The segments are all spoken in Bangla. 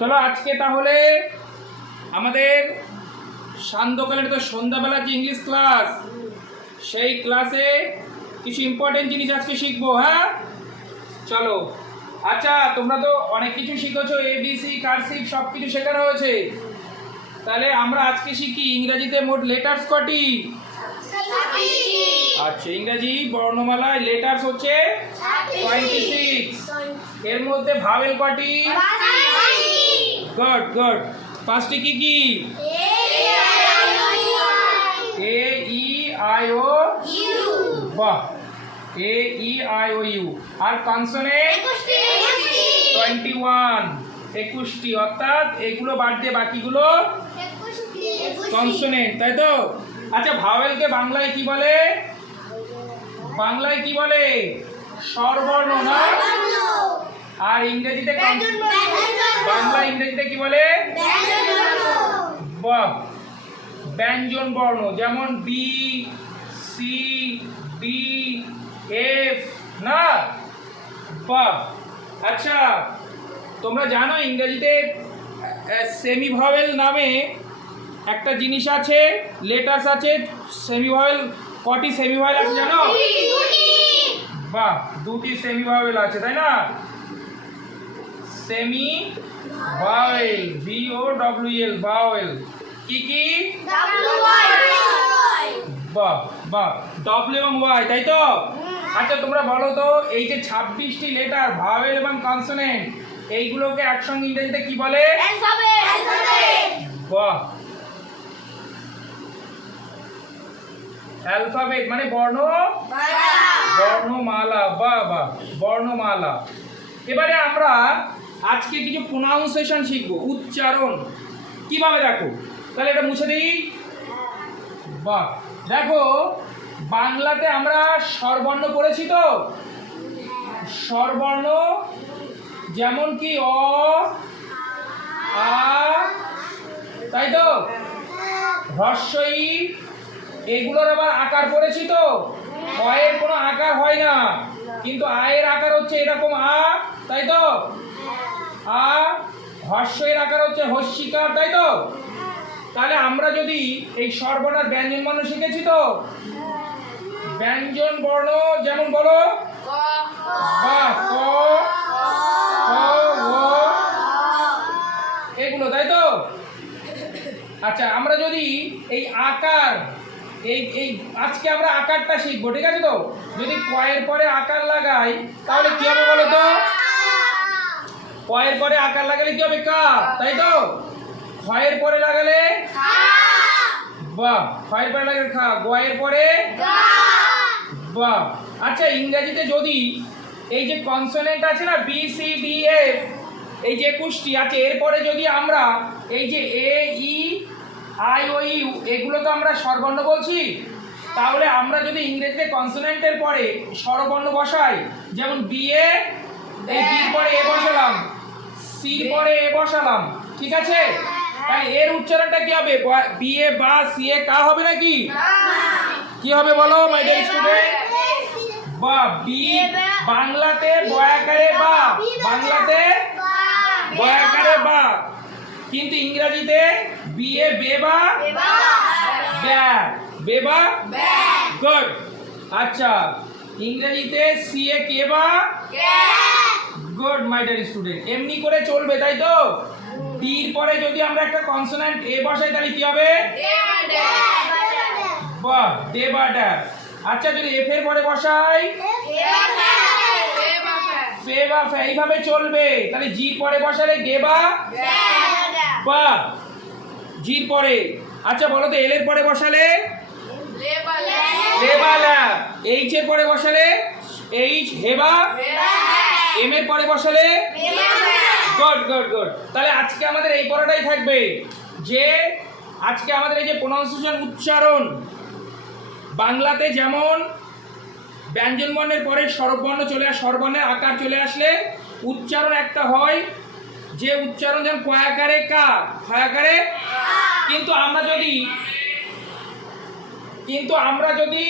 চলো আজকে তাহলে আমাদের সান্ধ্যকালের তো সন্ধ্যাবেলার যে ইংলিশ ক্লাস, সেই ক্লাসে কিছু ইম্পর্টেন্ট জিনিস আজকে শিখবো। হ্যাঁ চলো। আচ্ছা, তোমরা তো অনেক কিছু শিখেছো, এবিসি কার্সিভ সব কিছু শেখানো হয়েছে। তাহলে আমরা আজকে শিখি ইংরেজিতে মোট লেটার্স কটি। আচ্ছা, ইংরেজি বর্ণমালায় লেটার্স হচ্ছে 26। এর মধ্যে ভাওয়েল কটি? Good good. পাঁচটি কি কি? A E I O U. বাহ, A E I O U. আর কনসোনেন্ট 21, 21টি। অর্থাৎ এগুলো বাদ দিয়ে বাকিগুলো কনসোনেন্ট, তাই তো? আচ্ছা, ভাওয়েলকে বাংলায় কি বলে? বাংলায় কি বলে? স্বরবর্ণ না? আর ইংরেজিতে বাংলা ইংরেজিতে কি বলে? বাহ, ব্যঞ্জন বর্ণ, যেমন বি, সি, ডি, এফ না? বাহ। আচ্ছা, তোমরা জানো ইংরেজিতে সেমি ভাওয়েল নামে একটা জিনিস আছে, লেটার্স আছে। সেমি ভাওয়েল কটি সেমি ভাওয়েল আছে জানো? বাহ, দুটি সেমি ভাওয়েল আছে, তাই না? Semi vowel, V O W L, vowel কি কি? বাহ বাহ, ডব্লিউ এবং ওয়াই, তাই তো? আচ্ছা, তোমরা বলো তো, এই যে 26টি লেটার ভাওয়েল এবং কনসোনেন্ট, এইগুলোকে একসঙ্গে ইংরেজিতে কি বলে? বাহ, অ্যালফাবেট মানে বর্ণমালা। বাহ বাহ, বর্ণমালা। এবারে আমরা আজকে কিছু প্রোনাউন্সিয়েশন শিখবো, উচ্চারণ কিভাবে। দেখো, তাহলে এটা মুছে দিই। বাহ, দেখো, বাংলাতে আমরা স্বরবর্ণ পড়েছি তো। স্বরবর্ণ যেমন কি অ, আ, তাই তো? হ্রস্ব ই, এগুলোর আবার আকার পড়েছি তো। অয়ের কোনো আকার হয় না, কিন্তু আয়ের আকার হচ্ছে এরকম আ, তাই তো? আ, হ্রস্বের আকার হচ্ছে হস্যিকার, তাই তো? তাহলে আমরা যদি এই স্বরবর্ণের ব্যঞ্জন বর্ণ শিখেছি তো। ব্যঞ্জন বর্ণ যেমন বলো, বা, ক, খ, গ, এগুলো, তাই তো? আচ্ছা, আমরা যদি এই আকার, এই আজকে আমরা আকারটা শিখবো, ঠিক আছে তো? যদি কয়ের পরে আকার লাগাই তাহলে কি হবে বলো তো? কয়ের পরে আকার লাগালে কি হবে? কা, তাই তো? ক্ষয়ের পরে লাগালে বাহ, ক্ষয়ের পরে লাগালে খা, গয়ের পরে বাহ। আচ্ছা, ইংরেজিতে যদি এই যে কনসোনেন্ট আছে না, বি সি ডি এফ, এই যে 21টি আছে, এরপরে যদি আমরা এই যে এ ই আই ও ইউ, এগুলো তো আমরা স্বরবর্ণ বলছি। তাহলে আমরা যদি ইংরেজিতে কনসোনেন্টের পরে স্বরবর্ণ বসাই, যেমন বি এ, এই বির পরে এ বসালাম, সির পরে এ বসালাম, ঠিক আছে? তাহলে এর উচ্চারণটা কি হবে? বি এ বা সি এ কা হবে নাকি? কি হবে বলো মাই ডিয়ার স্টুডেন্ট? বা, বি বাংলাতে বয়াকারে বা, বাংলাতে বয়াকারে বা, কিন্তু ইংরেজিতে বি এ বে বা ব্যা, বে বা। গুড। আচ্ছা, ইংরেজিতে সি এ কে বা। Good my dear student. এমনি করে চলবে, তাই তো? ডির পরে যদি আমরা একটা কনসোনেন্ট এ বসাই তাহলে কি হবে? বাহ, দে বা ডা। আচ্ছা, যদি এফ এর পরে বসাই ফে বা ফে, এইভাবে চলবে। তাহলে জি পরে বসালে গে বা বাহ, জির পরে। আচ্ছা, বলো তো, এল এর পরে বসালে লে বা লা, এইচ এর পরে বসালে এইচ হে বা, এম এর পরে বসালে গুড গুড গুড। তাহলে আজকে আমাদের এই পড়াটাই থাকবে, যে আজকে আমাদের এই যে প্রোনাউন্সিয়েশন, উচ্চারণ, বাংলাতে যেমন ব্যঞ্জন বর্ণের পরে স্বরবর্ণ চলে আসে, স্বরবর্ণের আকার চলে আসলে উচ্চারণ একটা হয়, যে উচ্চারণ যেমন কয়াকারে কা, ক্ষয়াকারে। কিন্তু আমরা যদি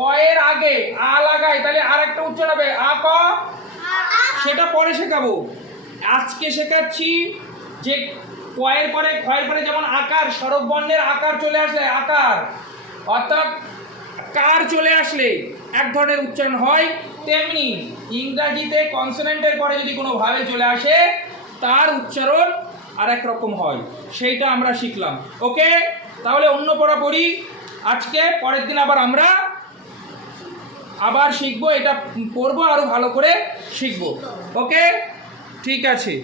কয়ের আগে আ লাগাই তাহলে আর একটা উচ্চারণ হবে আ ক, সেটা পরে শেখাবো। আজকে শেখাচ্ছি যে কয়ের পরে ক্ষয়ের পরে যেমন আকার, স্বরূপ বর্ণের আকার চলে আসলে আকার, অর্থাৎ কার চলে আসলে এক ধরনের উচ্চারণ হয়, তেমনি ইংরাজিতে কনসোনেন্টের পরে যদি কোনো ভাবে চলে আসে তার উচ্চারণ আর এক রকম হয়, সেইটা আমরা শিখলাম। ওকে, তাহলে অন্য পড়া পড়ি আজকে, পরের দিন আবার আমরা শিখবো, এটা পড়বো আরো ভালো করে শিখবো। ওকে, ঠিক আছে।